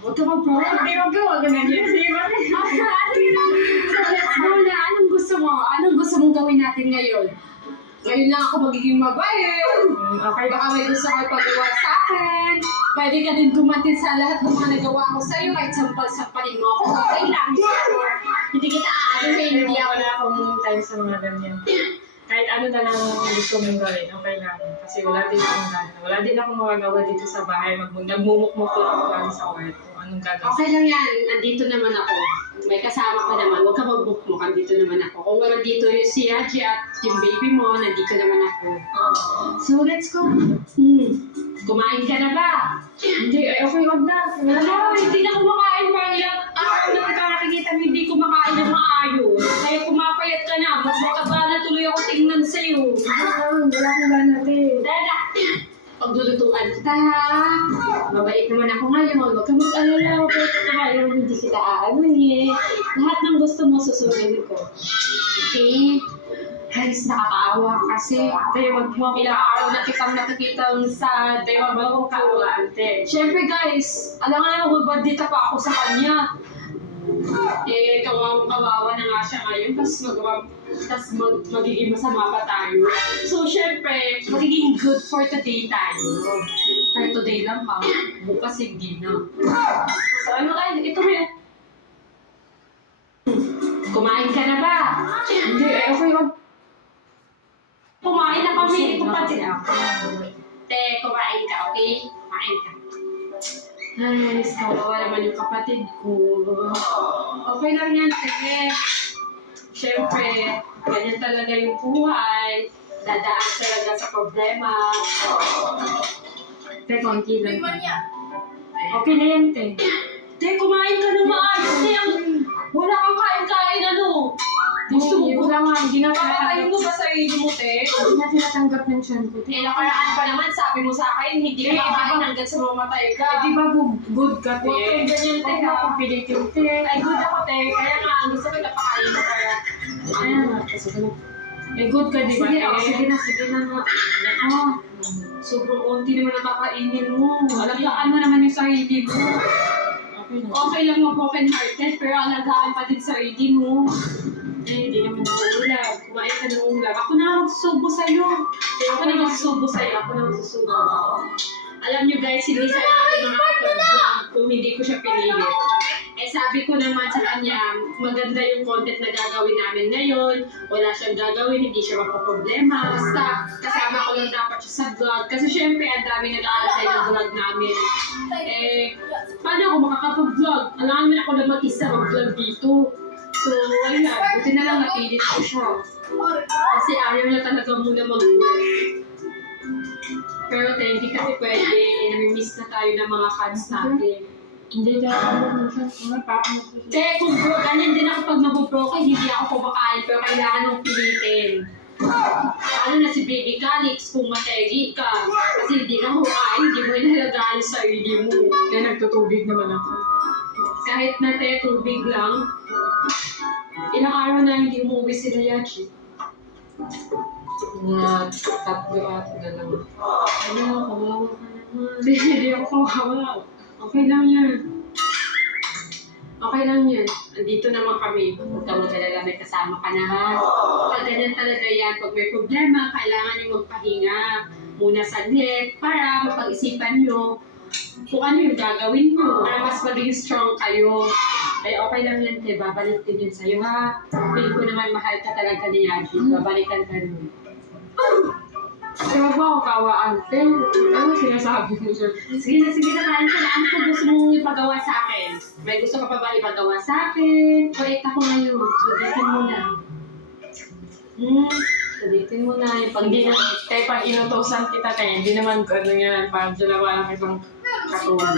Huwag ka mag-proud. Hindi, wag ka ganyan. Sige ba? So, let's go na. Anong gusto mo? Anong gusto mong gawin natin ngayon? Ngayon lang ako magiging mabait. Okay. Baka may gusto kayo pagawa sa akin. Pwede ka din gumantin sa lahat ng mga nagawa ko sa'yo. Kahit sampal-sampalin mo ako. Okay lang. Hindi kita aaluhin. Hindi ako Wala akong time sa mga ganyan. Kahit ano na lang gusto mong gawin, okay lang. Kasi wala din akong gana. Wala din akong magagawa dito sa bahay. Nagmumukmuk lang ako lang sa kwarto. Anong gagawin? Okay lang yan. Nandito naman ako. May kasama ko naman. Huwag ka mag-book mo. Nandito naman ako. Kung nandito yung si Haji at yung baby mo, nandito naman ako. So, let's go. Kumain ka na ba? Hindi, okay, wag na. Ano? Hindi na kumakain pa. Ilang araw na kita nakikita hindi kumakain ng maayos. Kaya pumapayat ka na. Mas mataba na tuloy ako tingnan sa'yo. Wala akong gana natin. Dada! Paglulutuan kita ha. Mabait naman ako ngayon. Huwag ka mag-alala. Huwag ka kakain. Hindi kita aanuhin. Lahat ng gusto mo susunod ko. Okay? Guys, nakakaawa kasi. Tayo, wag mo. Ilang araw na kitang nakikita ang sad. Tayo, wag mo akong kaulante. Siyempre guys, alam nga naman magbandita pa ako sa kanya. Kawawa na nga siya ngayon. Tapos magiging masama pa tayo. So, syempre, magiging good for today tayo. Pero today lang ha. Bukas hindi na. So, ano tayo? Ito mo yan. Kumain ka na ba? Hindi, okay, wag. Kumain na kami. Ito pa din. ako. Te, kumain ka, okay? Kumain ka. Ay, kawawa naman yung kapatid ko. Okay lang yan, te. Siyempre, ganyan talaga yung buhay. Dadaan talaga sa problema. Te, konti lang. Okay na yan, te. Te, kumain ka na maayos. Te, wala kang kain-kain, ano? Gusto mo? Wala nga, hindi na Papatayin mo ba sa iyo mo, te? Hindi na tinatanggap ng tiyan ko. Eh, nakaraan pa naman, sabi mo sa akin, hindi ka makain hanggat sa mamatay ka. Eh, di ba good ka, te? Huwag kang ganyan, te, Huwag ha? mo akong pilitin, te. Ay, good ako, te. Kaya nga, gusto ko napakain mo kaya. Ayan nga, kasi ganun. Eh, good ka, di ba, Sige, te? sige na nga. Sobrang unti naman ang kakainin mo. Alagaan mo naman yung sarili mo. Okay na. Okay lang mag-broken hearted, pero alagaan pa din sarili mo. Eh, di naman ako ulam. Kumain ka ng ulam. Ako na magsusubo sa'yo. Ako na magsusubo sa'yo. Ako na magsusubo. Alam nyo guys, hindi sa mga kapag kung hindi ko siya pinilit. Eh sabi ko naman sa kanya, maganda yung content na gagawin namin ngayon. Wala siyang gagawin, hindi siya mapaproblema. Basta kasama ko lang dapat siya sa vlog. Kasi syempre, ang dami nag-aalatay ng vlog namin. Eh, paano ako makakapag-vlog? Alam naman ako na mag-isa mag-vlog dito. So, ayun na. Buti na lang napilit ko siya. Kasi ayaw na talaga muna mag-work. Pero hindi kasi pwede. Nami-miss na tayo ng mga fans natin. Hindi na ako magsusubo. Kaya kung ganyan din ako pag mabubroken, hindi ako kumakain. Pero kailangan ng pilitin. Ano na si Baby Calix, kung mategi ka. Kasi hindi ka kumakain, hindi mo inalagaan yung sarili mo. Kaya nagtutubig naman ako. Kahit na tubig lang. Ilang araw na hindi umuwi si Yachi. Mga 3 at 2. Ano, kawawa ka naman. Hindi ako kawawa. Okay lang yan. Okay lang yan. Andito naman kami. Huwag ka mag-alala, may kasama ka na ha. Pag ganyan talaga yan, pag may problema, kailangan yung magpahinga muna saglit para mapag-isipan nyo kung ano yung gagawin nyo para mas maging strong kayo. Ay, okay lang yan, te. Babalik din yun sa'yo, ha? Feel ko naman mahal ka talaga ni Yagi. Babalikan ka nun. Kaya ba ako kawaan, te? Ano sinasabi mo siya? Sige na, kain ka na. Ano pa gusto mong ipagawa sa akin? May gusto ka pa ba ipagawa sa akin? Wait ako ngayon. Sulitin mo na. Sulitin mo na yung Hindi na, pag-ibig. kaya pag inutosan kita kaya, hindi naman ano yan, parang dalawa lang isang katuwan.